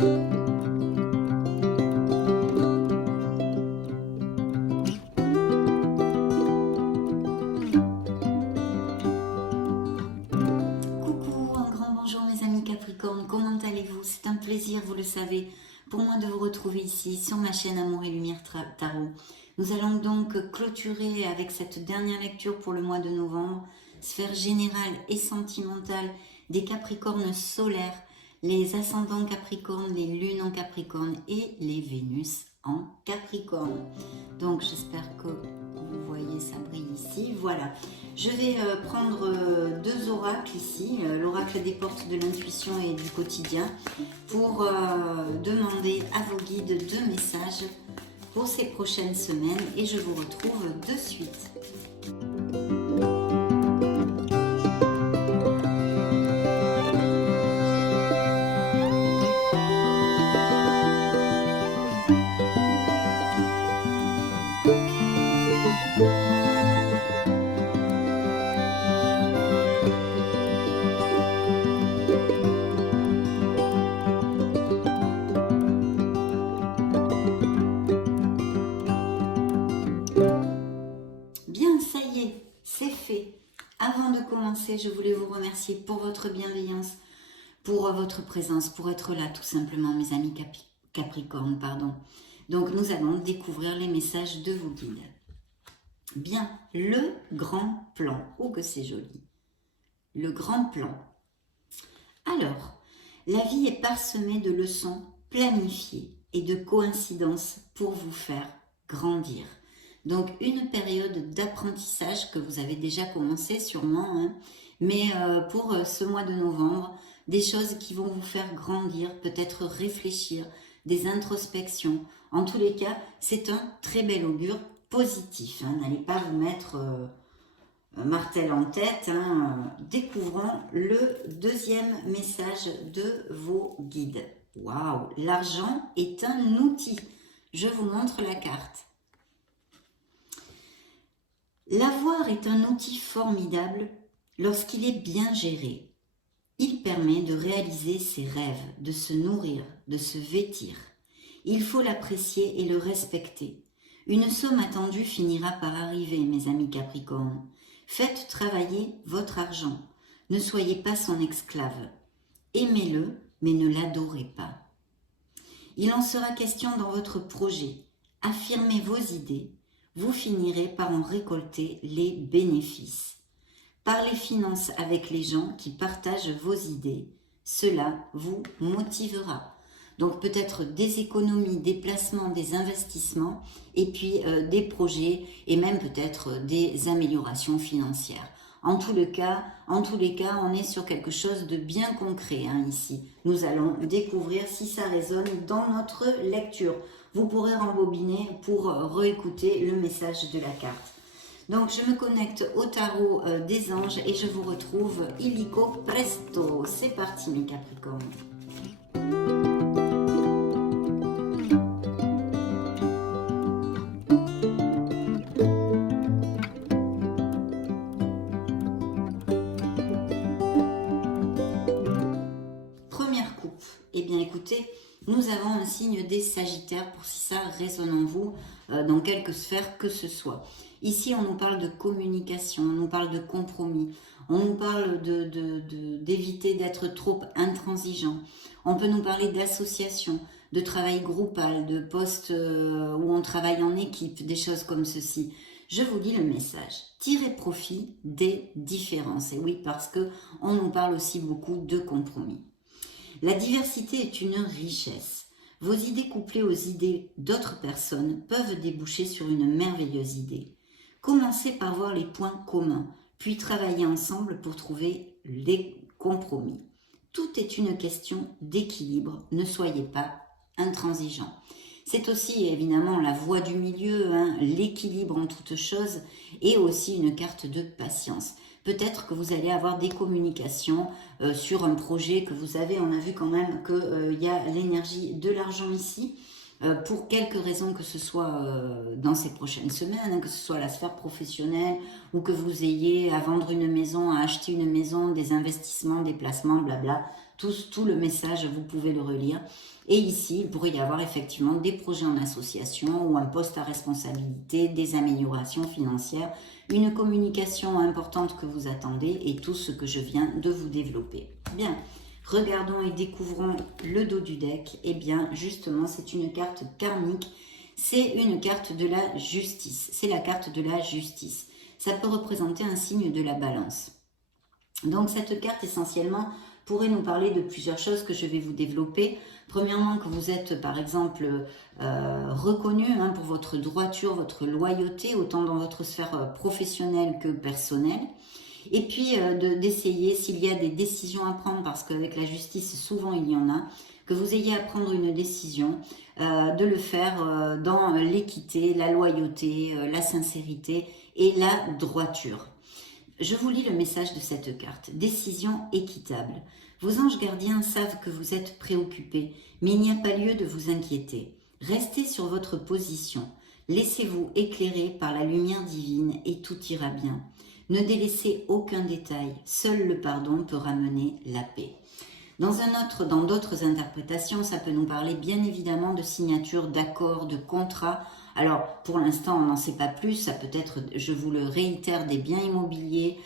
Coucou, un grand bonjour mes amis Capricorne, comment allez-vous? C'est un plaisir, vous le savez, pour moi de vous retrouver ici sur ma chaîne Amour et Lumière Tarot. Nous allons donc clôturer avec cette dernière lecture pour le mois de novembre, sphère générale et sentimentale des Capricornes solaires, les ascendants Capricorne, les lunes en Capricorne et les Vénus en Capricorne. Donc j'espère que vous voyez ça brille ici, voilà. Je vais prendre deux oracles ici, l'oracle des portes de l'intuition et du quotidien, pour demander à vos guides deux messages pour ces prochaines semaines et je vous retrouve de suite. Bien, ça y est, c'est fait. Avant de commencer, je voulais vous remercier pour votre bienveillance, pour votre présence, pour être là tout simplement, mes amis Capricorne, pardon. Donc nous allons découvrir les messages de vos guides. Bien, le grand plan. Oh que c'est joli. Le grand plan. Alors, la vie est parsemée de leçons planifiées et de coïncidences pour vous faire grandir. Donc une période d'apprentissage que vous avez déjà commencé sûrement, hein, mais pour ce mois de novembre, des choses qui vont vous faire grandir, peut-être réfléchir, des introspections. En tous les cas, c'est un très bel augure positif. Hein. N'allez pas vous mettre martel en tête. Hein. Découvrons le deuxième message de vos guides. Waouh, l'argent est un outil. Je vous montre la carte. L'avoir est un outil formidable lorsqu'il est bien géré. Il permet de réaliser ses rêves, de se nourrir, de se vêtir. Il faut l'apprécier et le respecter. Une somme attendue finira par arriver, mes amis Capricorne. Faites travailler votre argent. Ne soyez pas son esclave. Aimez-le, mais ne l'adorez pas. Il en sera question dans votre projet. Affirmez vos idées. Vous finirez par en récolter les bénéfices. Parlez finances avec les gens qui partagent vos idées. Cela vous motivera. Donc peut-être des économies, des placements, des investissements et puis des projets et même peut-être des améliorations financières. En tous les cas, on est sur quelque chose de bien concret hein, ici. Nous allons découvrir si ça résonne dans notre lecture. Vous pourrez rembobiner pour réécouter le message de la carte. Donc je me connecte au tarot des anges et je vous retrouve illico presto. C'est parti mes Capricornes. Première coupe. Eh bien écoutez, nous avons un signe des Sagittaires pour si ça résonne en vous dans quelque sphère que ce soit. Ici, on nous parle de communication, on nous parle de compromis, on nous parle d'éviter d'être trop intransigeant. On peut nous parler d'association, de travail groupal, de postes où on travaille en équipe, des choses comme ceci. Je vous lis le message. Tirez profit des différences. Et oui, parce que on nous parle aussi beaucoup de compromis. La diversité est une richesse. Vos idées couplées aux idées d'autres personnes peuvent déboucher sur une merveilleuse idée. Commencez par voir les points communs, puis travaillez ensemble pour trouver les compromis. Tout est une question d'équilibre, ne soyez pas intransigeants. C'est aussi évidemment la voie du milieu, hein, l'équilibre en toutes choses et aussi une carte de patience. Peut-être que vous allez avoir des communications sur un projet que vous avez. On a vu quand même qu'il y a l'énergie de l'argent ici. Pour quelque raison que ce soit dans ces prochaines semaines, hein, que ce soit la sphère professionnelle ou que vous ayez à vendre une maison, à acheter une maison, des investissements, des placements, blabla. tout le message, vous pouvez le relire. Et ici, il pourrait y avoir effectivement des projets en association ou un poste à responsabilité, des améliorations financières, une communication importante que vous attendez et tout ce que je viens de vous développer. Bien, regardons et découvrons le dos du deck. Eh bien, justement, c'est une carte karmique. C'est une carte de la justice. C'est la carte de la justice. Ça peut représenter un signe de la balance. Donc, cette carte, essentiellement, pourrait nous parler de plusieurs choses que je vais vous développer. Premièrement, que vous êtes, par exemple, reconnu pour votre droiture, votre loyauté, autant dans votre sphère professionnelle que personnelle. Et puis, d'essayer, s'il y a des décisions à prendre, parce qu'avec la justice, souvent il y en a, que vous ayez à prendre une décision, de le faire dans l'équité, la loyauté, la sincérité et la droiture. Je vous lis le message de cette carte. Décision équitable. Vos anges gardiens savent que vous êtes préoccupés, mais il n'y a pas lieu de vous inquiéter. Restez sur votre position. Laissez-vous éclairer par la lumière divine et tout ira bien. Ne délaissez aucun détail. Seul le pardon peut ramener la paix. Dans d'autres interprétations, ça peut nous parler bien évidemment de signatures, d'accords, de contrats. Alors, pour l'instant, on n'en sait pas plus. Ça peut être, je vous le réitère, des biens immobiliers,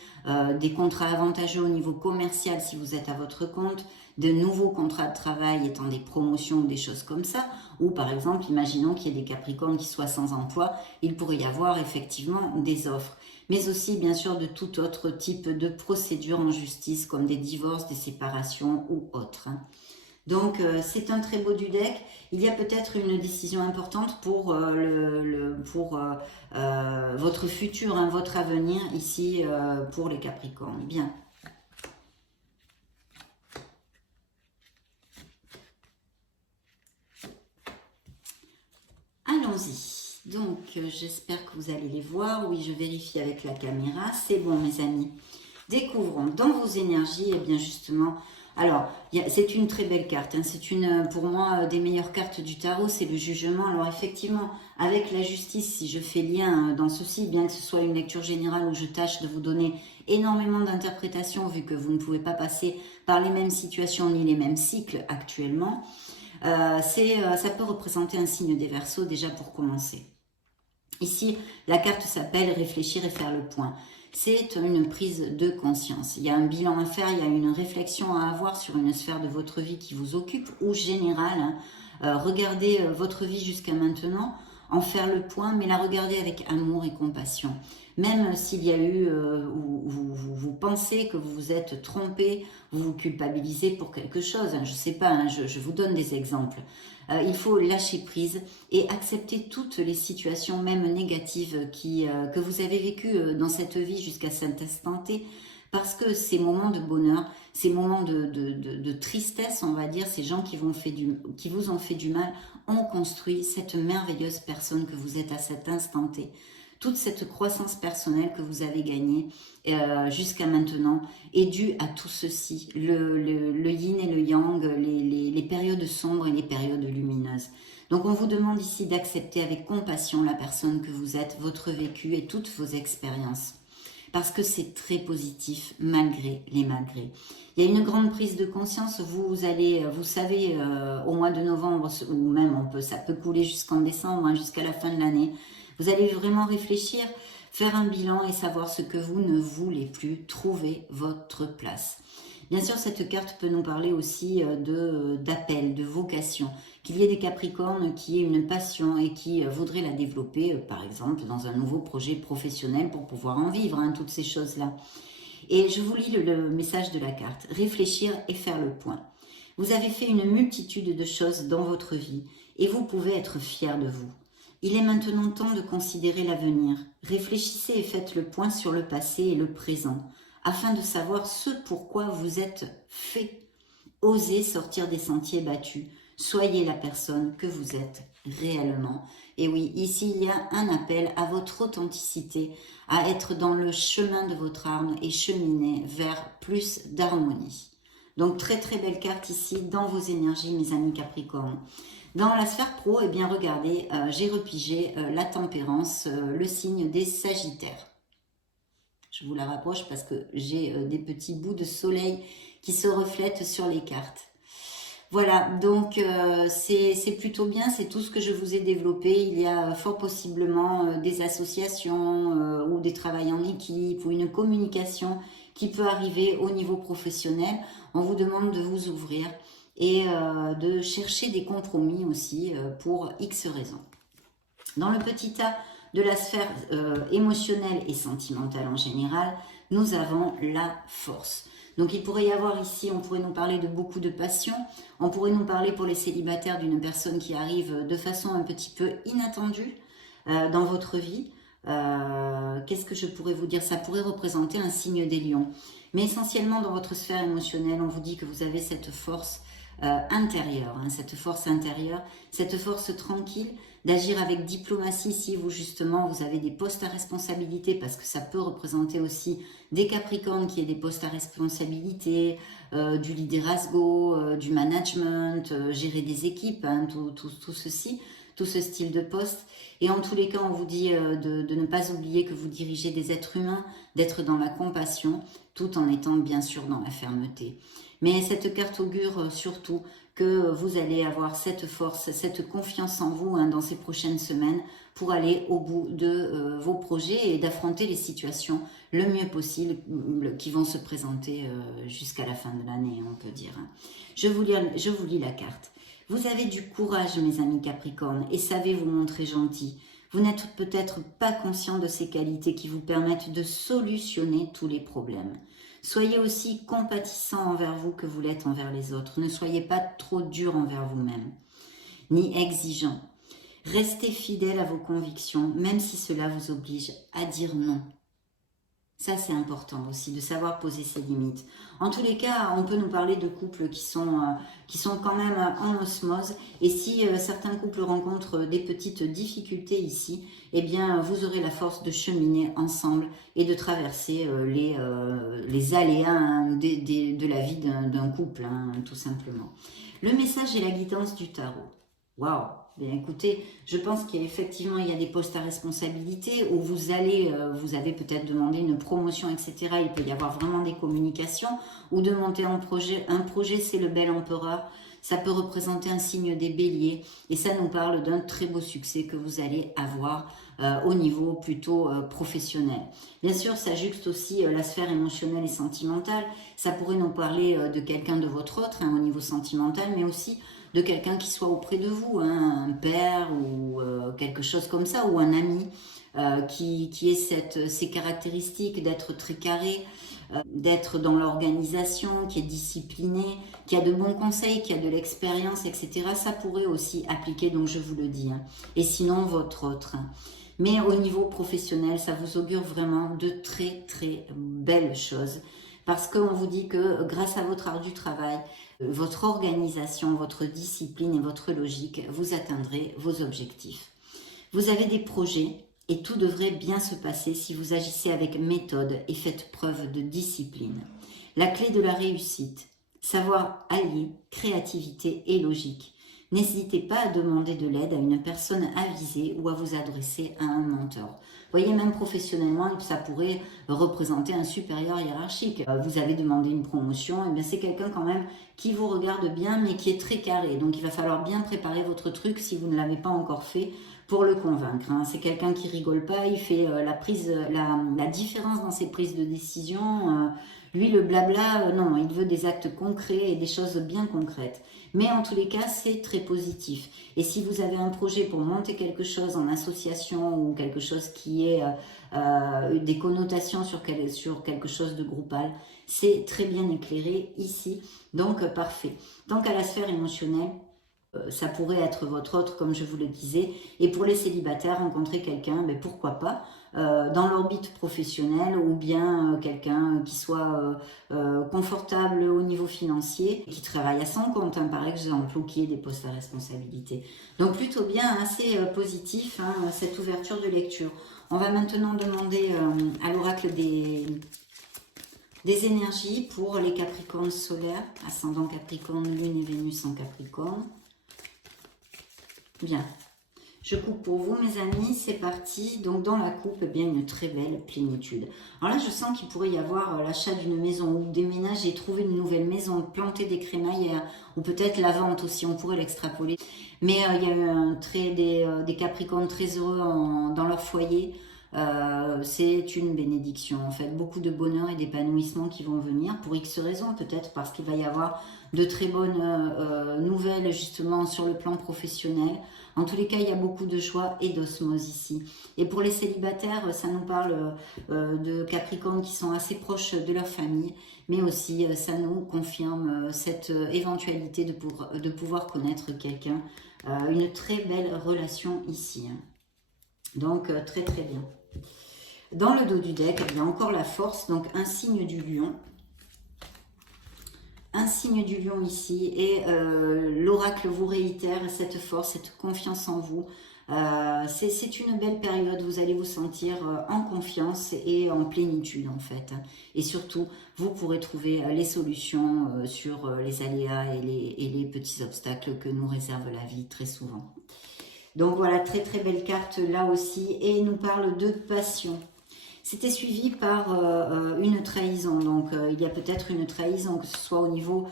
des contrats avantageux au niveau commercial si vous êtes à votre compte, de nouveaux contrats de travail étant des promotions ou des choses comme ça. Ou par exemple, imaginons qu'il y ait des Capricornes qui soient sans emploi, il pourrait y avoir effectivement des offres. Mais aussi, bien sûr, de tout autre type de procédure en justice, comme des divorces, des séparations ou autres. Donc, c'est un très beau du deck. Il y a peut-être une décision importante pour, votre futur, votre avenir ici pour les Capricornes. Bien. Allons-y. Donc, j'espère que vous allez les voir. Oui, je vérifie avec la caméra. C'est bon, mes amis. Découvrons dans vos énergies, et bien justement, alors, c'est une très belle carte. C'est une, pour moi, des meilleures cartes du tarot, c'est le jugement. Alors, effectivement, avec la justice, si je fais lien dans ceci, bien que ce soit une lecture générale où je tâche de vous donner énormément d'interprétations, vu que vous ne pouvez pas passer par les mêmes situations ni les mêmes cycles actuellement, ça peut représenter un signe des Verseaux déjà pour commencer. Ici, la carte s'appelle « Réfléchir et faire le point ». C'est une prise de conscience. Il y a un bilan à faire, il y a une réflexion à avoir sur une sphère de votre vie qui vous occupe ou générale. Regardez votre vie jusqu'à maintenant, en faire le point, mais la regarder avec amour et compassion. Même s'il y a eu, vous pensez que vous vous êtes trompé, vous vous culpabilisez pour quelque chose, je ne sais pas, je vous donne des exemples. Il faut lâcher prise et accepter toutes les situations, même négatives, que vous avez vécues dans cette vie jusqu'à cet instant T, parce que ces moments de bonheur, ces moments de tristesse, on va dire, ces gens qui vous ont fait du mal, ont construit cette merveilleuse personne que vous êtes à cet instant T. Toute cette croissance personnelle que vous avez gagnée jusqu'à maintenant est due à tout ceci, le yin et le yang, les périodes sombres et les périodes lumineuses. Donc on vous demande ici d'accepter avec compassion la personne que vous êtes, votre vécu et toutes vos expériences. Parce que c'est très positif malgré les malgrés. Il y a une grande prise de conscience, vous savez, au mois de novembre, ou même ça peut couler jusqu'en décembre, jusqu'à la fin de l'année, vous allez vraiment réfléchir, faire un bilan et savoir ce que vous ne voulez plus, trouver votre place. Bien sûr, cette carte peut nous parler aussi d'appel, de vocation, qu'il y ait des Capricornes qui aient une passion et qui voudraient la développer, par exemple, dans un nouveau projet professionnel pour pouvoir en vivre, toutes ces choses-là. Et je vous lis le message de la carte. Réfléchir et faire le point. Vous avez fait une multitude de choses dans votre vie et vous pouvez être fiers de vous. Il est maintenant temps de considérer l'avenir. Réfléchissez et faites le point sur le passé et le présent, afin de savoir ce pourquoi vous êtes fait. Osez sortir des sentiers battus. Soyez la personne que vous êtes réellement. Et oui, ici, il y a un appel à votre authenticité, à être dans le chemin de votre âme et cheminer vers plus d'harmonie. Donc, très très belle carte ici dans vos énergies, mes amis Capricornes. Dans la sphère pro, eh bien regardez, j'ai repigé la tempérance, le signe des Sagittaires. Je vous la rapproche parce que j'ai des petits bouts de soleil qui se reflètent sur les cartes. Voilà, donc c'est plutôt bien, c'est tout ce que je vous ai développé. Il y a fort possiblement des associations ou des travails en équipe ou une communication qui peut arriver au niveau professionnel. On vous demande de vous ouvrir et de chercher des compromis aussi pour X raisons. Dans le petit tas de la sphère émotionnelle et sentimentale en général, nous avons la force. Donc il pourrait y avoir ici, on pourrait nous parler de beaucoup de passion, on pourrait nous parler pour les célibataires d'une personne qui arrive de façon un petit peu inattendue dans votre vie. Qu'est-ce que je pourrais vous dire? Ça pourrait représenter un signe des lions. Mais essentiellement dans votre sphère émotionnelle, on vous dit que vous avez cette force intérieure, cette force intérieure, cette force tranquille d'agir avec diplomatie si vous justement vous avez des postes à responsabilité, parce que ça peut représenter aussi des Capricornes qui aient des postes à responsabilité, du liderazgo, du management, gérer des équipes, tout ceci, tout ce style de poste. Et en tous les cas, on vous dit de ne pas oublier que vous dirigez des êtres humains, d'être dans la compassion, tout en étant bien sûr dans la fermeté. Mais cette carte augure surtout que vous allez avoir cette force, cette confiance en vous dans ces prochaines semaines pour aller au bout de vos projets et d'affronter les situations le mieux possible qui vont se présenter jusqu'à la fin de l'année, on peut dire. Je vous lis la carte. Vous avez du courage, mes amis Capricornes, et savez vous montrer gentil. Vous n'êtes peut-être pas conscient de ces qualités qui vous permettent de solutionner tous les problèmes. Soyez aussi compatissant envers vous que vous l'êtes envers les autres. Ne soyez pas trop dur envers vous-même, ni exigeant. Restez fidèle à vos convictions, même si cela vous oblige à dire non. Ça, c'est important aussi, de savoir poser ses limites. En tous les cas, on peut nous parler de couples qui sont quand même en osmose. Et si certains couples rencontrent des petites difficultés ici, eh bien, vous aurez la force de cheminer ensemble et de traverser les aléas de la vie d'un couple, tout simplement. Le message et la guidance du tarot. Waouh! Bien, écoutez, je pense qu'effectivement, il y a des postes à responsabilité où vous avez peut-être demandé une promotion, etc. Il peut y avoir vraiment des communications ou de monter un projet, c'est le bel empereur. Ça peut représenter un signe des béliers et ça nous parle d'un très beau succès que vous allez avoir au niveau plutôt professionnel. Bien sûr, ça juxte aussi la sphère émotionnelle et sentimentale. Ça pourrait nous parler de quelqu'un de votre autre au niveau sentimental, mais aussi de quelqu'un qui soit auprès de vous, un père ou quelque chose comme ça, ou un ami qui ait ces caractéristiques d'être très carré, d'être dans l'organisation, qui est discipliné, qui a de bons conseils, qui a de l'expérience, etc. Ça pourrait aussi appliquer, donc je vous le dis. Et sinon, votre autre. Mais au niveau professionnel, ça vous augure vraiment de très très belles choses. Parce qu'on vous dit que grâce à votre ardu travail, votre organisation, votre discipline et votre logique, vous atteindrez vos objectifs. Vous avez des projets et tout devrait bien se passer si vous agissez avec méthode et faites preuve de discipline. La clé de la réussite, savoir allier créativité et logique. N'hésitez pas à demander de l'aide à une personne avisée ou à vous adresser à un mentor. Vous voyez, même professionnellement, ça pourrait représenter un supérieur hiérarchique. Vous avez demandé une promotion, et bien c'est quelqu'un quand même qui vous regarde bien, mais qui est très carré. Donc il va falloir bien préparer votre truc si vous ne l'avez pas encore fait pour le convaincre. C'est quelqu'un qui rigole pas, il fait la différence dans ses prises de décision. Lui, le blabla, non, il veut des actes concrets et des choses bien concrètes. Mais en tous les cas, c'est très positif. Et si vous avez un projet pour monter quelque chose en association ou quelque chose qui est des connotations sur quelque chose de groupal, c'est très bien éclairé ici. Donc, parfait. Tant qu'à la sphère émotionnelle, ça pourrait être votre autre, comme je vous le disais. Et pour les célibataires, rencontrer quelqu'un, mais pourquoi pas, dans l'orbite professionnelle ou bien quelqu'un qui soit confortable au niveau financier, qui travaille à son compte, par exemple, ou qui ait des postes à responsabilité. Donc plutôt bien, assez positif, cette ouverture de lecture. On va maintenant demander à l'oracle des énergies pour les Capricornes solaires, ascendant Capricorne, Lune et Vénus en Capricorne. Bien. Je coupe pour vous, mes amis, c'est parti. Donc, dans la coupe, eh bien, une très belle plénitude. Alors là, je sens qu'il pourrait y avoir l'achat d'une maison ou déménager, trouver une nouvelle maison, planter des crémaillères ou peut-être la vente aussi, on pourrait l'extrapoler. Mais il y a des Capricornes très heureux dans leur foyer. C'est une bénédiction en fait, beaucoup de bonheur et d'épanouissement qui vont venir pour X raisons, peut-être parce qu'il va y avoir de très bonnes nouvelles justement sur le plan professionnel. En tous les cas, il y a beaucoup de joie et d'osmose ici. Et pour les célibataires, ça nous parle de Capricornes qui sont assez proches de leur famille, mais aussi ça nous confirme cette éventualité de pouvoir connaître quelqu'un, une très belle relation ici. Donc très très bien. Dans le dos du deck, il y a encore la force, donc un signe du lion. Un signe du lion ici, et l'oracle vous réitère cette force, cette confiance en vous. C'est une belle période, vous allez vous sentir en confiance et en plénitude en fait. Et surtout, vous pourrez trouver les solutions sur les aléas et les petits obstacles que nous réserve la vie très souvent. Donc voilà, très très belle carte là aussi, et il nous parle de passion. C'était suivi par une trahison, donc il y a peut-être une trahison, que ce soit au niveau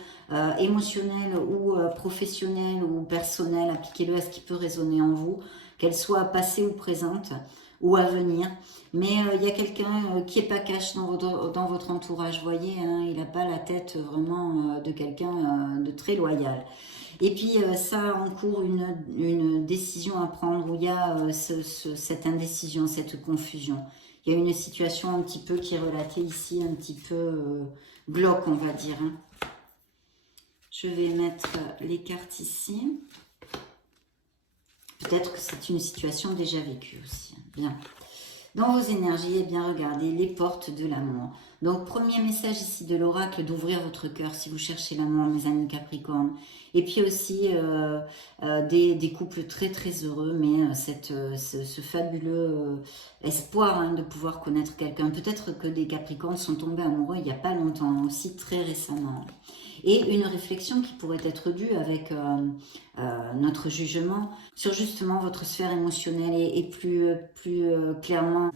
émotionnel ou professionnel ou personnel, appliquez-le à ce qui peut résonner en vous, qu'elle soit passée ou présente ou à venir. Mais il y a quelqu'un qui n'est pas cash dans votre entourage, vous voyez, hein, il n'a pas la tête vraiment de quelqu'un de très loyal. Et puis ça encourt une décision à prendre où il y a cette indécision, cette confusion. Il y a une situation un petit peu qui est relatée ici, un petit peu glauque, on va dire. Hein. Je vais mettre les cartes ici. Peut-être que c'est une situation déjà vécue aussi. Bien. Dans vos énergies, eh bien, regardez les portes de l'amour. Donc, premier message ici de l'oracle, d'ouvrir votre cœur si vous cherchez l'amour, mes amis Capricorne. Et puis aussi, des couples très très heureux, mais ce fabuleux espoir hein, de pouvoir connaître quelqu'un. Peut-être que des Capricornes sont tombés amoureux il n'y a pas longtemps, aussi très récemment. Et une réflexion qui pourrait être due avec notre jugement sur justement votre sphère émotionnelle et plus clairement,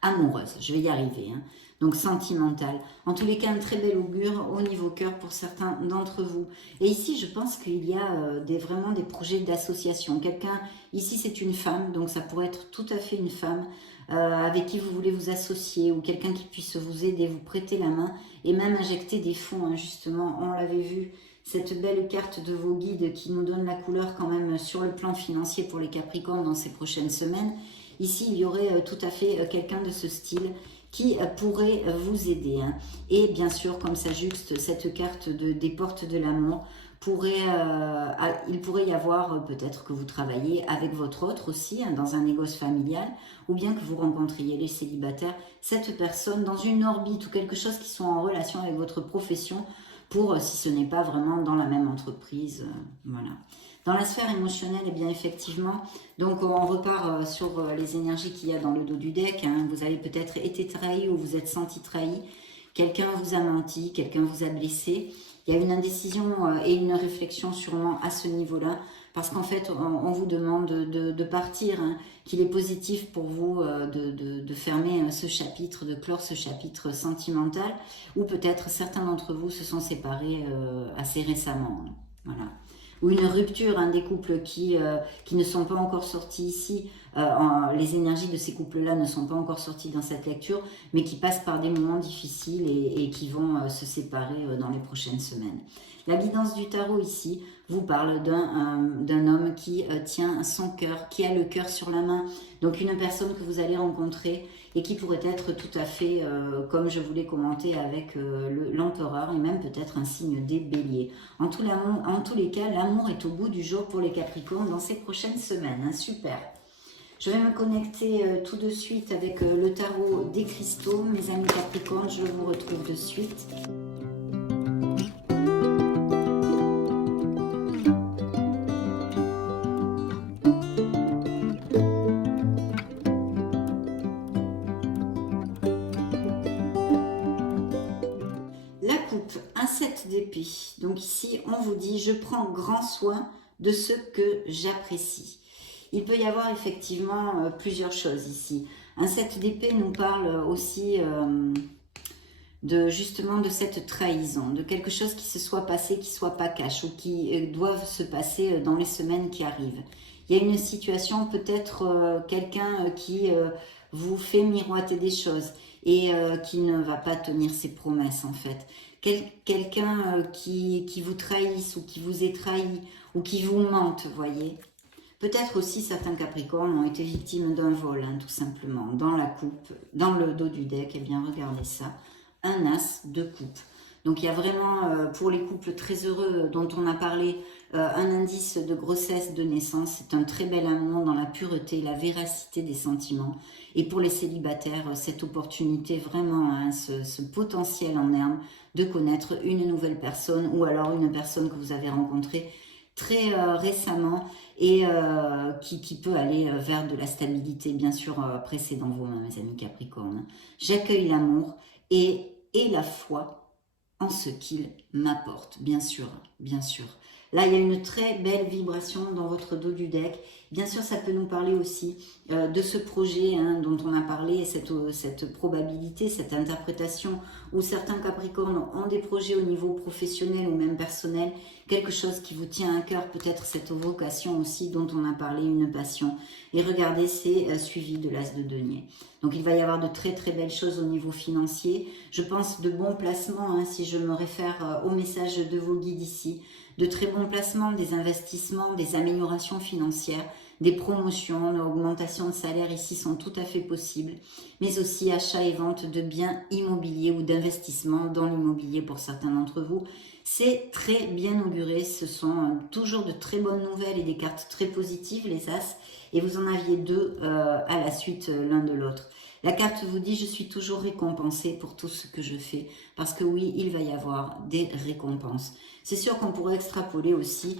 amoureuse, je vais y arriver, hein. Donc sentimentale. En tous les cas, un très bel augure au niveau cœur pour certains d'entre vous. Et ici, je pense qu'il y a vraiment des projets d'association. Quelqu'un, ici c'est une femme, donc ça pourrait être tout à fait une femme avec qui vous voulez vous associer ou quelqu'un qui puisse vous aider, vous prêter la main et même injecter des fonds, hein, justement. On l'avait vu, cette belle carte de vos guides qui nous donne la couleur quand même sur le plan financier pour les Capricornes dans ces prochaines semaines. Ici, il y aurait tout à fait quelqu'un de ce style qui pourrait vous aider. Hein. Et bien sûr, comme ça juxte cette carte des portes de l'amour, il pourrait y avoir peut-être que vous travaillez avec votre autre aussi, hein, dans un négoce familial, ou bien que vous rencontriez les célibataires, cette personne dans une orbite ou quelque chose qui soit en relation avec votre profession, pour si ce n'est pas vraiment dans la même entreprise. Voilà. Dans la sphère émotionnelle, eh bien effectivement, donc on repart sur les énergies qu'il y a dans le dos du deck. Hein. Vous avez peut-être été trahi ou vous êtes senti trahi. Quelqu'un vous a menti, quelqu'un vous a blessé. Il y a une indécision et une réflexion sûrement à ce niveau-là. Parce qu'en fait, on vous demande de partir, hein, qu'il est positif pour vous de fermer ce chapitre, de clore ce chapitre sentimental. Ou peut-être certains d'entre vous se sont séparés assez récemment. Voilà. Ou une rupture, hein, des couples qui ne sont pas encore sortis ici. Les énergies de ces couples-là ne sont pas encore sorties dans cette lecture, mais qui passent par des moments difficiles et qui vont se séparer dans les prochaines semaines. La guidance du tarot ici vous parle d'un homme qui tient son cœur, qui a le cœur sur la main. Donc une personne que vous allez rencontrer et qui pourrait être tout à fait, comme je vous l'ai commenté avec l'empereur, et même peut-être un signe des béliers. En tous les cas, l'amour est au bout du jour pour les Capricornes dans ces prochaines semaines. Hein, super. Je vais me connecter tout de suite avec le tarot des cristaux. Mes amis Capricornes, je vous retrouve de suite. Un 7 d'épée. Donc ici, on vous dit, je prends grand soin de ce que j'apprécie. Il peut y avoir effectivement plusieurs choses ici. Un 7 d'épée nous parle aussi justement de cette trahison, de quelque chose qui se soit passé, qui soit pas cash ou qui doivent se passer dans les semaines qui arrivent. Il y a une situation, peut-être quelqu'un qui vous fait miroiter des choses et qui ne va pas tenir ses promesses en fait. Quelqu'un qui vous trahisse ou qui vous est trahi ou qui vous mente, voyez. Peut-être aussi certains Capricornes ont été victimes d'un vol, hein, tout simplement, dans la coupe, dans le dos du deck. Eh bien, regardez ça, un as de coupe. Donc, il y a vraiment, pour les couples très heureux dont on a parlé, un indice de grossesse, de naissance. C'est un très bel amour dans la pureté, la véracité des sentiments. Et pour les célibataires, cette opportunité, vraiment, hein, ce potentiel en herbe de connaître une nouvelle personne ou alors une personne que vous avez rencontrée très récemment et qui peut aller vers de la stabilité. Bien sûr, après c'est dans vos mains, mes amis Capricornes. J'accueille l'amour et la foi en ce qu'il m'apporte, bien sûr, bien sûr. Là, il y a une très belle vibration dans votre dos du deck. Bien sûr, ça peut nous parler aussi de ce projet hein, dont on a parlé, cette probabilité, cette interprétation, où certains Capricornes ont des projets au niveau professionnel ou même personnel, quelque chose qui vous tient à cœur, peut-être cette vocation aussi dont on a parlé, une passion. Et regardez, c'est suivi de l'as de denier. Donc, il va y avoir de très très belles choses au niveau financier. Je pense de bons placements, hein, si je me réfère au message de vos guides ici. De très bons placements, des investissements, des améliorations financières, des promotions, l'augmentation de salaire ici sont tout à fait possibles, mais aussi achat et vente de biens immobiliers ou d'investissement dans l'immobilier pour certains d'entre vous. C'est très bien auguré, ce sont toujours de très bonnes nouvelles et des cartes très positives, les As, et vous en aviez deux à la suite l'un de l'autre. La carte vous dit, je suis toujours récompensée pour tout ce que je fais, parce que oui, il va y avoir des récompenses. C'est sûr qu'on pourrait extrapoler aussi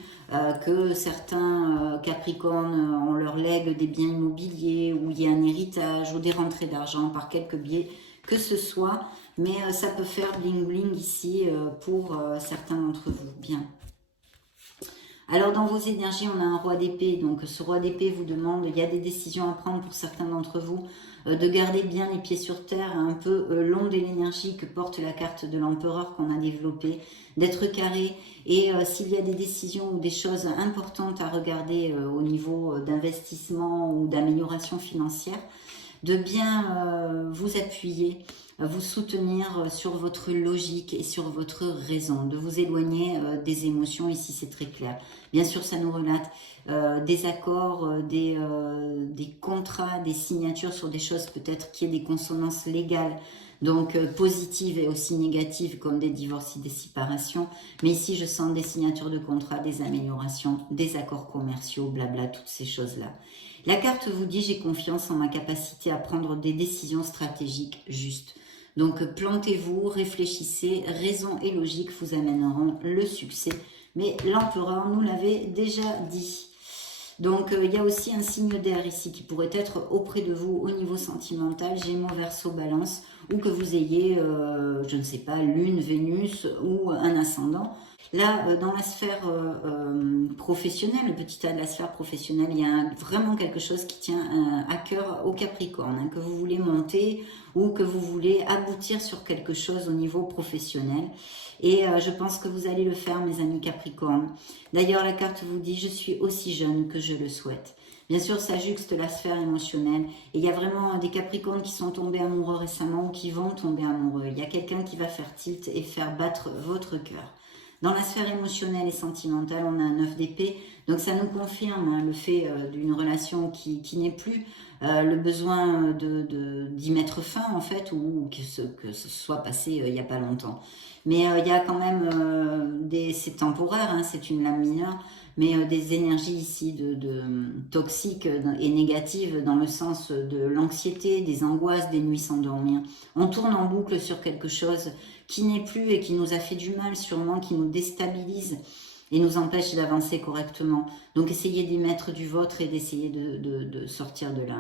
que certains Capricornes, on leur lègue des biens immobiliers, ou il y a un héritage, ou des rentrées d'argent par quelque biais que ce soit, mais ça peut faire bling bling ici pour certains d'entre vous. Bien. Alors dans vos énergies, on a un roi d'épée, donc ce roi d'épée vous demande, il y a des décisions à prendre pour certains d'entre vous, de garder bien les pieds sur terre, un peu long de l'énergie que porte la carte de l'empereur qu'on a développée, d'être carré, et s'il y a des décisions ou des choses importantes à regarder au niveau d'investissement ou d'amélioration financière, de bien vous appuyer, vous soutenir sur votre logique et sur votre raison, de vous éloigner des émotions, ici c'est très clair. Bien sûr, ça nous relate des accords, des contrats, des signatures sur des choses peut-être qui aient des consonances légales, donc positives et aussi négatives comme des divorces et des séparations. Mais ici, je sens des signatures de contrats, des améliorations, des accords commerciaux, blabla, toutes ces choses-là. La carte vous dit, j'ai confiance en ma capacité à prendre des décisions stratégiques justes. Donc plantez-vous, réfléchissez, raison et logique vous amèneront le succès. Mais l'empereur nous l'avait déjà dit. Donc il y a aussi un signe d'air ici qui pourrait être auprès de vous au niveau sentimental, Gémeaux, Verseau, Balance, ou que vous ayez, je ne sais pas, Lune, Vénus ou un ascendant. Là, dans la sphère professionnelle, le petit A de la sphère professionnelle, il y a vraiment quelque chose qui tient à cœur au Capricorne, hein, que vous voulez monter ou que vous voulez aboutir sur quelque chose au niveau professionnel. Et je pense que vous allez le faire, mes amis Capricorne. D'ailleurs, la carte vous dit, je suis aussi jeune que je le souhaite. Bien sûr, ça juxte la sphère émotionnelle. Et il y a vraiment des Capricornes qui sont tombés amoureux récemment ou qui vont tomber amoureux. Il y a quelqu'un qui va faire tilt et faire battre votre cœur. Dans la sphère émotionnelle et sentimentale, on a un 9 d'épée. Donc ça nous confirme hein, le fait d'une relation qui n'est plus, le besoin d'y mettre fin en fait, ou que ce soit passé il n'y a pas longtemps. Mais il y a quand même, c'est temporaire, hein, c'est une lame mineure, mais des énergies ici toxiques et négatives dans le sens de l'anxiété, des angoisses, des nuits sans dormir. On tourne en boucle sur quelque chose qui n'est plus et qui nous a fait du mal, sûrement, qui nous déstabilise et nous empêche d'avancer correctement. Donc essayez d'y mettre du vôtre et d'essayer de sortir de là.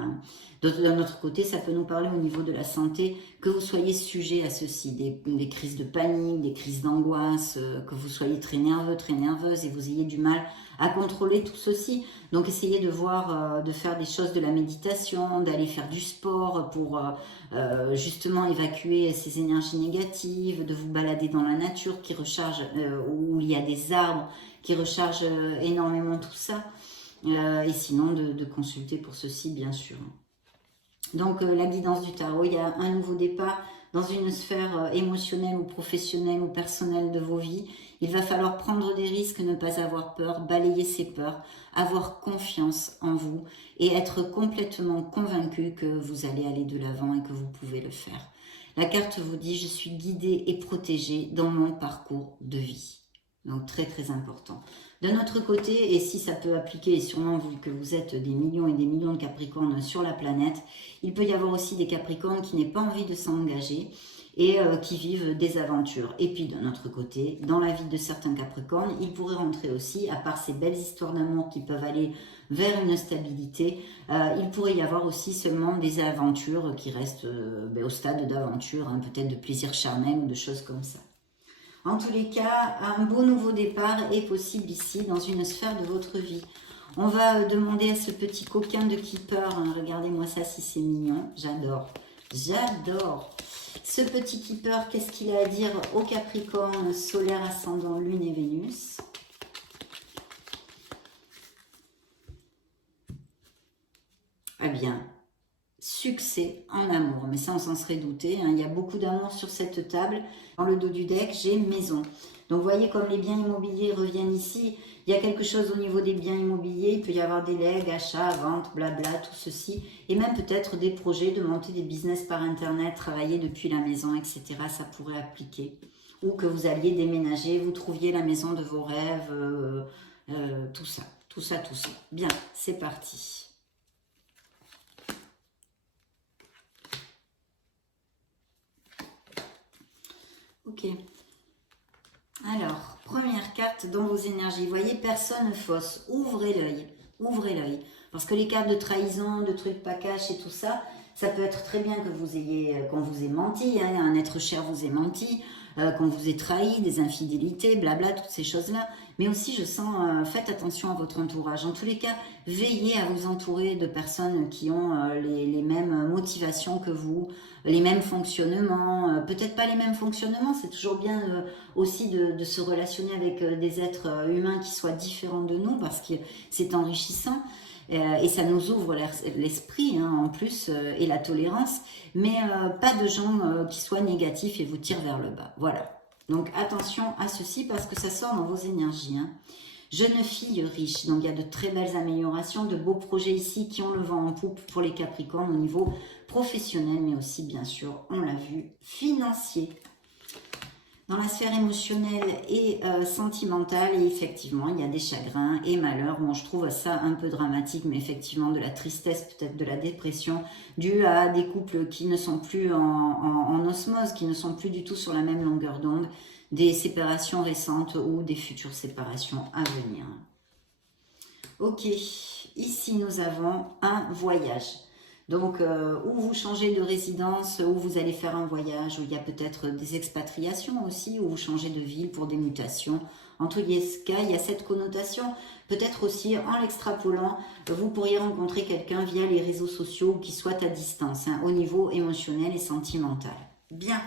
D'un autre côté, ça peut nous parler au niveau de la santé, que vous soyez sujet à ceci, des crises de panique, des crises d'angoisse, que vous soyez très nerveux, très nerveuse et vous ayez du mal à contrôler tout ceci. Donc essayez de voir, de faire des choses de la méditation, d'aller faire du sport pour justement évacuer ces énergies négatives, de vous balader dans la nature qui recharge, où il y a des arbres qui rechargent énormément tout ça. Et sinon de consulter pour ceci bien sûr. Donc la guidance du tarot, il y a un nouveau départ dans une sphère émotionnelle ou professionnelle ou personnelle de vos vies. Il va falloir prendre des risques, ne pas avoir peur, balayer ses peurs, avoir confiance en vous et être complètement convaincu que vous allez aller de l'avant et que vous pouvez le faire. La carte vous dit « Je suis guidée et protégée dans mon parcours de vie ». Donc très très important. D'un autre côté, et si ça peut appliquer, et sûrement vu que vous êtes des millions et des millions de Capricornes sur la planète, il peut y avoir aussi des Capricornes qui n'aient pas envie de s'engager et qui vivent des aventures. Et puis d'un autre côté, dans la vie de certains Capricornes, il pourrait rentrer aussi, à part ces belles histoires d'amour qui peuvent aller vers une stabilité, il pourrait y avoir aussi seulement des aventures qui restent au stade d'aventure, hein, peut-être de plaisir charnel ou de choses comme ça. En tous les cas, un beau nouveau départ est possible ici, dans une sphère de votre vie. On va demander à ce petit coquin de Keeper, hein, regardez-moi ça si c'est mignon, j'adore, j'adore. Ce petit Keeper, qu'est-ce qu'il a à dire au Capricorne, solaire, ascendant, lune et Vénus? Eh bien, succès en amour, mais ça on s'en serait douté, hein. Il y a beaucoup d'amour sur cette table. Dans le dos du deck, j'ai maison. Donc vous voyez comme les biens immobiliers reviennent ici, il y a quelque chose au niveau des biens immobiliers, il peut y avoir des legs, achats, ventes, blabla, tout ceci, et même peut-être des projets de monter des business par internet, travailler depuis la maison, etc. Ça pourrait appliquer. Ou que vous alliez déménager, vous trouviez la maison de vos rêves, tout ça, tout ça, tout ça. Bien, c'est parti. Ok. Alors, première carte dans vos énergies. Vous voyez, personne fausse. Ouvrez l'œil. Ouvrez l'œil. Parce que les cartes de trahison, de trucs pas cash et tout ça, ça peut être très bien que vous ayez, qu'on vous ait menti, hein, un être cher vous ait menti, qu'on vous ait trahi, des infidélités, blabla, toutes ces choses-là. Mais aussi, je sens, faites attention à votre entourage. En tous les cas, veillez à vous entourer de personnes qui ont les mêmes motivations que vous, les mêmes fonctionnements, peut-être pas les mêmes fonctionnements, c'est toujours bien aussi de se relationner avec des êtres humains qui soient différents de nous, parce que c'est enrichissant. Et ça nous ouvre l'esprit hein, en plus et la tolérance, mais pas de gens qui soient négatifs et vous tirent vers le bas. Voilà. Donc attention à ceci parce que ça sort dans vos énergies. Hein. Jeune fille riche, donc il y a de très belles améliorations, de beaux projets ici qui ont le vent en poupe pour les Capricornes au niveau professionnel, mais aussi bien sûr, on l'a vu, financier. Dans la sphère émotionnelle et sentimentale, et effectivement, il y a des chagrins et malheurs. Bon, je trouve ça un peu dramatique, mais effectivement, de la tristesse, peut-être de la dépression, due à des couples qui ne sont plus en osmose, qui ne sont plus du tout sur la même longueur d'onde, des séparations récentes ou des futures séparations à venir. Ok, ici nous avons un voyage. Donc, où vous changez de résidence, où vous allez faire un voyage, où il y a peut-être des expatriations aussi, où vous changez de ville pour des mutations. En tous les cas, il y a cette connotation. Peut-être aussi, en l'extrapolant, vous pourriez rencontrer quelqu'un via les réseaux sociaux qui soit à distance, hein, au niveau émotionnel et sentimental. Bien.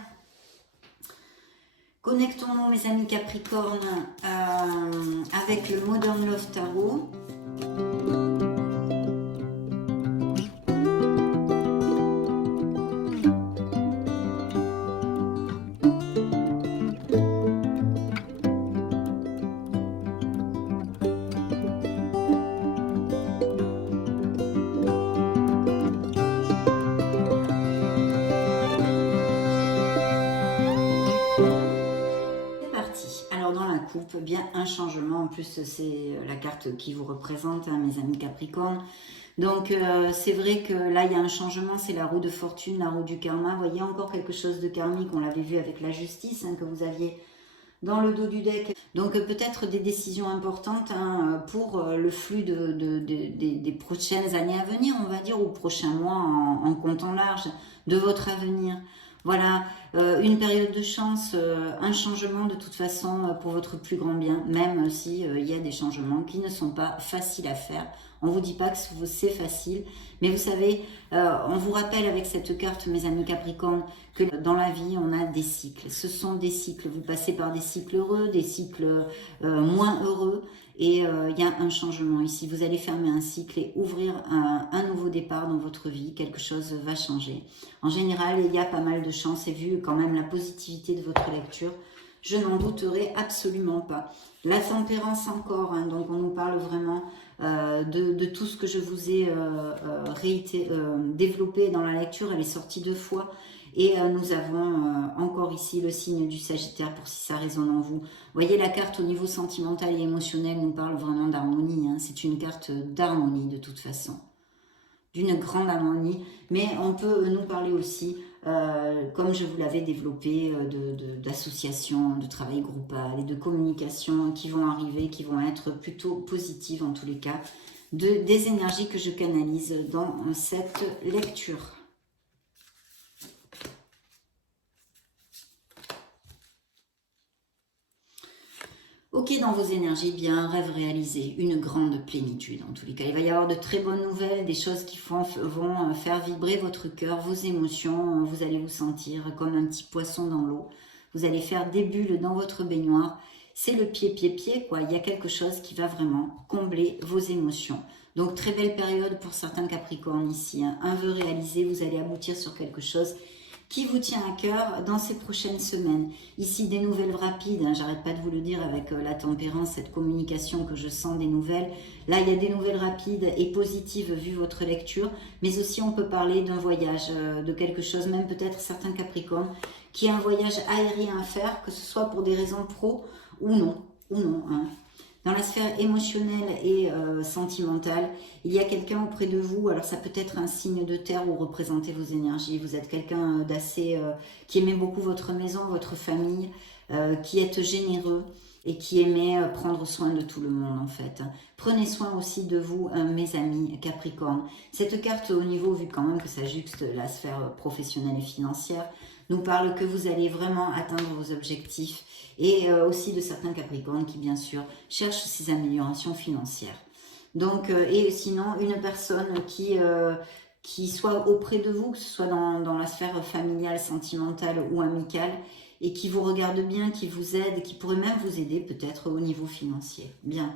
Connectons-nous, mes amis Capricorne, avec le Modern Love Tarot. Bien un changement, en plus c'est la carte qui vous représente, hein, mes amis Capricorne. Donc c'est vrai que là il y a un changement, c'est la roue de fortune, la roue du karma. Vous voyez encore quelque chose de karmique, on l'avait vu avec la justice hein, que vous aviez dans le dos du deck. Donc peut-être des décisions importantes hein, pour le flux des prochaines années à venir, on va dire, ou prochains mois en comptant large de votre avenir. Voilà, une période de chance, un changement de toute façon pour votre plus grand bien, même si il y a des changements qui ne sont pas faciles à faire. On ne vous dit pas que c'est facile, mais vous savez, on vous rappelle avec cette carte, mes amis Capricorne, que dans la vie, on a des cycles. Ce sont des cycles. Vous passez par des cycles heureux, des cycles moins heureux. Et il y a un changement ici. Vous allez fermer un cycle et ouvrir un nouveau départ dans votre vie. Quelque chose va changer. En général, il y a pas mal de chance. Et vu quand même la positivité de votre lecture, je n'en douterai absolument pas. La tempérance encore. Hein, donc on nous parle vraiment de tout ce que je vous ai développé dans la lecture. Elle est sortie 2 fois. Et nous avons encore ici le signe du Sagittaire pour si ça résonne en vous. Vous voyez, la carte au niveau sentimental et émotionnel nous parle vraiment d'harmonie. Hein. C'est une carte d'harmonie de toute façon. D'une grande harmonie. Mais on peut nous parler aussi, comme je vous l'avais développé, d'associations, de travail groupal et de communication qui vont arriver, qui vont être plutôt positives en tous les cas. Des énergies que je canalise dans cette lecture. Ok, dans vos énergies, bien, un rêve réalisé, une grande plénitude en tous les cas. Il va y avoir de très bonnes nouvelles, des choses qui vont faire vibrer votre cœur, vos émotions. Vous allez vous sentir comme un petit poisson dans l'eau. Vous allez faire des bulles dans votre baignoire. C'est le pied, quoi. Il y a quelque chose qui va vraiment combler vos émotions. Donc, très belle période pour certains Capricornes ici. Hein. Un vœu réalisé, vous allez aboutir sur quelque chose qui vous tient à cœur dans ces prochaines semaines. Ici, des nouvelles rapides, hein, j'arrête pas de vous le dire avec la tempérance, cette communication que je sens des nouvelles. Là, il y a des nouvelles rapides et positives vu votre lecture, mais aussi on peut parler d'un voyage, de quelque chose, même peut-être certains Capricornes, qui a un voyage aérien à faire, que ce soit pour des raisons pro ou non. Hein. Dans la sphère émotionnelle et sentimentale, il y a quelqu'un auprès de vous, alors ça peut être un signe de terre où représentez vos énergies, vous êtes quelqu'un d'assez, qui aimait beaucoup votre maison, votre famille, qui êtes généreux et qui aimait prendre soin de tout le monde en fait. Prenez soin aussi de vous, mes amis Capricorne. Cette carte au niveau, vu quand même que ça juxte la sphère professionnelle et financière, nous parle que vous allez vraiment atteindre vos objectifs et aussi de certains Capricornes qui bien sûr cherchent ces améliorations financières. Donc, et sinon, une personne qui soit auprès de vous, que ce soit dans la sphère familiale, sentimentale ou amicale, et qui vous regarde bien, qui vous aide, qui pourrait même vous aider peut-être au niveau financier. Bien.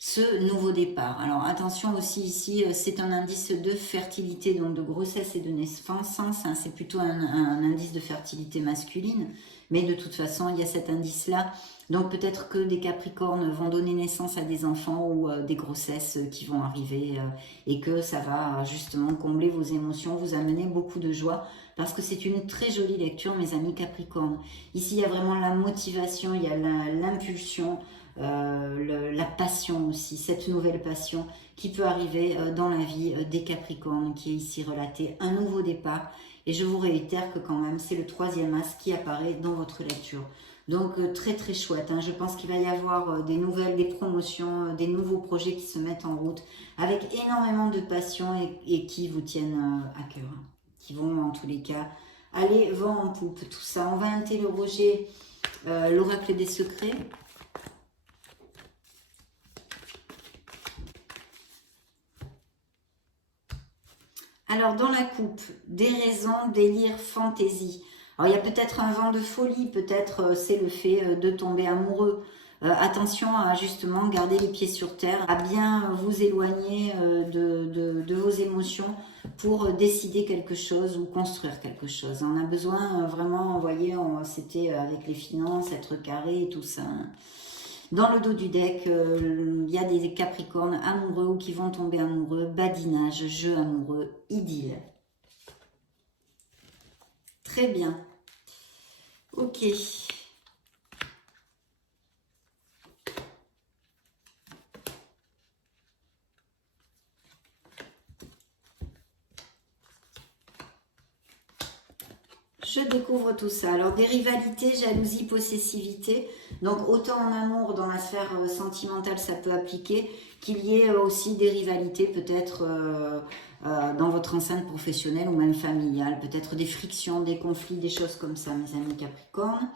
Ce nouveau départ. Alors attention aussi ici, c'est un indice de fertilité, donc de grossesse et de naissance. Hein, c'est plutôt un indice de fertilité masculine, mais de toute façon, il y a cet indice-là. Donc peut-être que des Capricornes vont donner naissance à des enfants ou des grossesses qui vont arriver et que ça va justement combler vos émotions, vous amener beaucoup de joie parce que c'est une très jolie lecture, mes amis Capricornes. Ici, il y a vraiment la motivation, il y a l'impulsion, la passion aussi, cette nouvelle passion qui peut arriver dans la vie des Capricornes qui est ici relatée, un nouveau départ. Et je vous réitère que quand même c'est le 3e as qui apparaît dans votre lecture. Donc très très chouette, hein. Je pense qu'il va y avoir des nouvelles, des promotions, des nouveaux projets qui se mettent en route avec énormément de passion et qui vous tiennent à cœur, hein. Qui vont en tous les cas aller vent en poupe, tout ça. On va interroger l'oracle des secrets. Alors, dans la coupe, des raisons, délire, fantaisie. Alors, il y a peut-être un vent de folie, peut-être c'est le fait de tomber amoureux. Attention à justement garder les pieds sur terre, à bien vous éloigner de vos émotions pour décider quelque chose ou construire quelque chose. On a besoin vraiment, vous voyez, c'était avec les finances, être carré et tout ça. Dans le dos du deck, il y a des Capricornes amoureux ou qui vont tomber amoureux, badinage, jeu amoureux, idylle. Très bien. Ok. Je je découvre tout ça. Alors, des rivalités, jalousie, possessivité. Donc, autant en amour, dans la sphère sentimentale, ça peut appliquer, qu'il y ait aussi des rivalités, peut-être dans votre enceinte professionnelle ou même familiale. Peut-être des frictions, des conflits, des choses comme ça, mes amis Capricorne.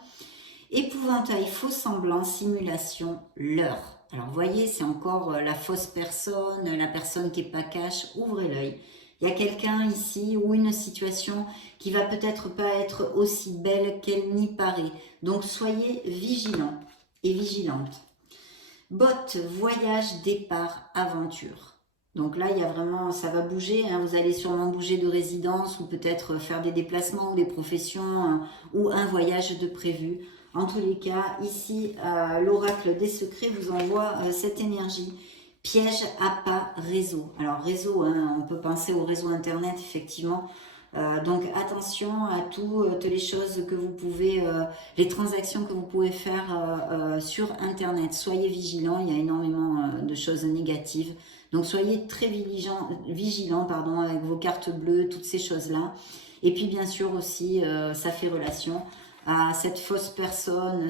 Épouvantail, faux semblant, simulation, leurre. Alors, vous voyez, c'est encore la fausse personne, la personne qui n'est pas cash. Ouvrez l'œil. Il y a quelqu'un ici ou une situation qui va peut-être pas être aussi belle qu'elle n'y paraît. Donc, soyez vigilants et vigilantes. Botte, voyage, départ, aventure. Donc là, il y a vraiment, ça va bouger. Hein. Vous allez sûrement bouger de résidence ou peut-être faire des déplacements ou des professions ou un voyage de prévu. En tous les cas, ici, l'oracle des secrets vous envoie cette énergie. Piège à pas réseau. Alors réseau, hein, on peut penser au réseau internet, effectivement. Donc attention à toutes les choses que vous pouvez, les transactions que vous pouvez faire sur internet. Soyez vigilants, il y a énormément de choses négatives. Donc soyez très vigilants pardon, avec vos cartes bleues, toutes ces choses-là. Et puis bien sûr aussi, ça fait relation à cette fausse personne,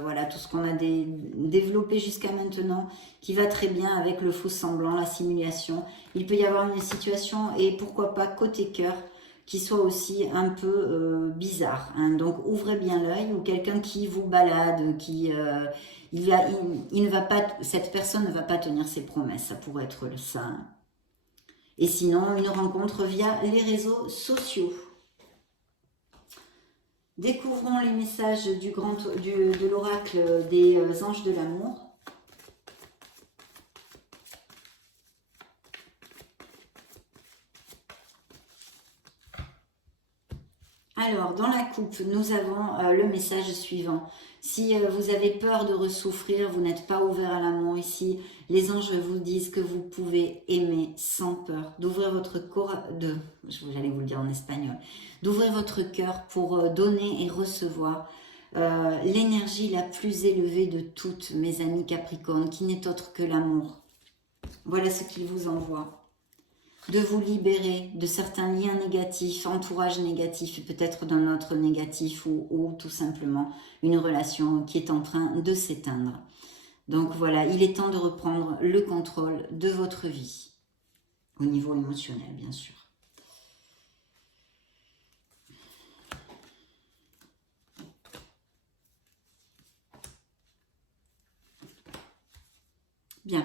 voilà, tout ce qu'on a développé jusqu'à maintenant, qui va très bien avec le faux semblant, la simulation. Il peut y avoir une situation, et pourquoi pas côté cœur, qui soit aussi un peu bizarre. Hein. Donc ouvrez bien l'œil, ou quelqu'un qui vous balade, cette personne ne va pas tenir ses promesses, ça pourrait être ça. Hein. Et sinon, une rencontre via les réseaux sociaux. Découvrons les messages de l'oracle des anges de l'amour. Alors, dans la coupe, nous avons le message suivant. Si vous avez peur de ressouffrir, vous n'êtes pas ouvert à l'amour ici, les anges vous disent que vous pouvez aimer sans peur, d'ouvrir votre corps, j'allais vous le dire en espagnol, d'ouvrir votre cœur pour donner et recevoir l'énergie la plus élevée de toutes, mes amis Capricorne, qui n'est autre que l'amour. Voilà ce qu'il vous envoie. De vous libérer de certains liens négatifs, entourage négatif, et peut-être d'un autre négatif ou tout simplement une relation qui est en train de s'éteindre. Donc voilà, il est temps de reprendre le contrôle de votre vie, au niveau émotionnel bien sûr. Bien,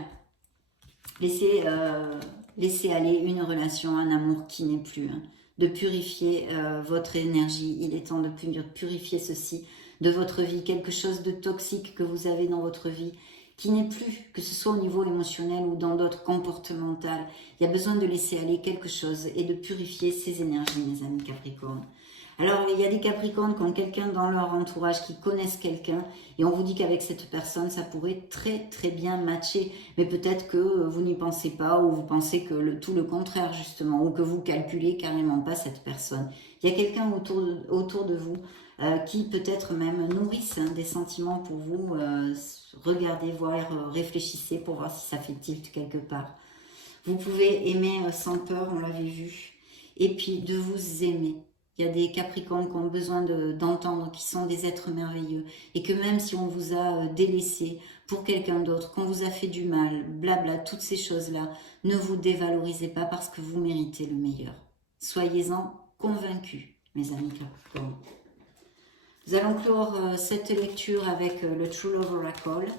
laissez aller une relation, un amour qui n'est plus, hein. De purifier votre énergie, il est temps de purifier ceci de votre vie, quelque chose de toxique que vous avez dans votre vie, qui n'est plus, que ce soit au niveau émotionnel ou dans d'autres comportementales. Il y a besoin de laisser aller quelque chose et de purifier ces énergies, mes amis Capricorne. Alors, il y a des Capricornes qui ont quelqu'un dans leur entourage, qui connaissent quelqu'un, et on vous dit qu'avec cette personne, ça pourrait très très bien matcher. Mais peut-être que vous n'y pensez pas, ou vous pensez que tout le contraire justement, ou que vous calculez carrément pas cette personne. Il y a quelqu'un autour de vous qui peut-être même nourrissent des sentiments pour vous. Regardez, voir, réfléchissez pour voir si ça fait tilt quelque part. Vous pouvez aimer sans peur, on l'avait vu, et puis de vous aimer. Il y a des Capricornes qui ont besoin d'entendre, qui sont des êtres merveilleux. Et que même si on vous a délaissé pour quelqu'un d'autre, qu'on vous a fait du mal, blabla, toutes ces choses-là, ne vous dévalorisez pas parce que vous méritez le meilleur. Soyez-en convaincus, mes amis Capricornes. Nous allons clore cette lecture avec le True Love Oracle.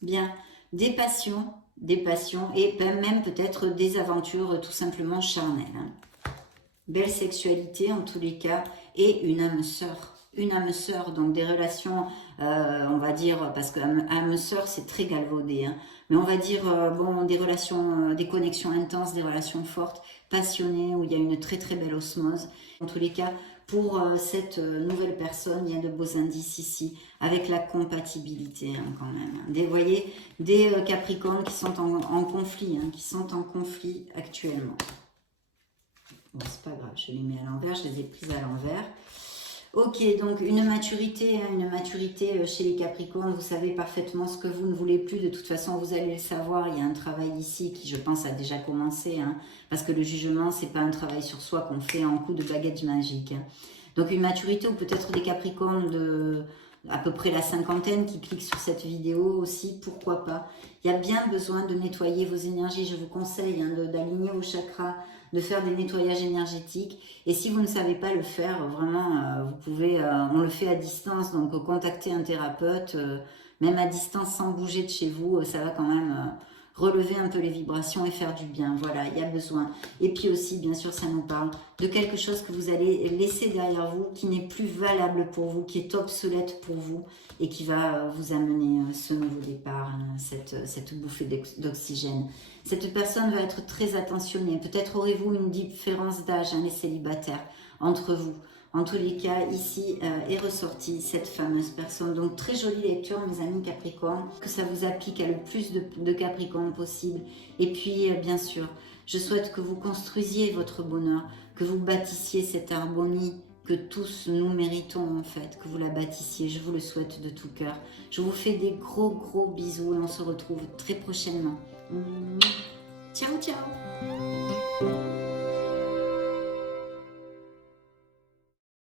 Bien, des passions et même peut-être des aventures tout simplement charnelles. Hein. Belle sexualité en tous les cas et une âme sœur. Une âme sœur, donc des relations, on va dire, parce que âme sœur c'est très galvaudé, hein, mais on va dire, bon, des relations, des connexions intenses, des relations fortes, passionnées, où il y a une très très belle osmose. En tous les cas, pour cette nouvelle personne, il y a de beaux indices ici, avec la compatibilité hein, quand même. Vous voyez, des Capricornes qui sont en conflit, hein, qui sont en conflit actuellement. Bon, c'est pas grave, je les mets à l'envers, je les ai prises à l'envers. Ok, donc une maturité chez les Capricornes, vous savez parfaitement ce que vous ne voulez plus, de toute façon vous allez le savoir, il y a un travail ici qui je pense a déjà commencé, hein, parce que le jugement c'est pas un travail sur soi qu'on fait en coup de baguette magique. Hein. Donc une maturité ou peut-être des Capricornes de à peu près la cinquantaine qui cliquent sur cette vidéo aussi, pourquoi pas. Il y a bien besoin de nettoyer vos énergies, je vous conseille hein, d'aligner vos chakras, de faire des nettoyages énergétiques. Et si vous ne savez pas le faire, vraiment, vous pouvez, on le fait à distance, donc contacter un thérapeute, même à distance sans bouger de chez vous, ça va quand même relever un peu les vibrations et faire du bien. Voilà, il y a besoin. Et puis aussi, bien sûr, ça nous parle de quelque chose que vous allez laisser derrière vous, qui n'est plus valable pour vous, qui est obsolète pour vous et qui va vous amener ce nouveau départ, cette bouffée d'oxygène. Cette personne va être très attentionnée. Peut-être aurez-vous une différence d'âge, hein, les célibataires, entre vous. En tous les cas, ici est ressortie cette fameuse personne. Donc, très jolie lecture, mes amis Capricorne. Que ça vous applique à le plus de Capricorne possible. Et puis, bien sûr, je souhaite que vous construisiez votre bonheur, que vous bâtissiez cette harmonie que tous nous méritons en fait, que vous la bâtissiez. Je vous le souhaite de tout cœur. Je vous fais des gros bisous et on se retrouve très prochainement. Ciao, ciao!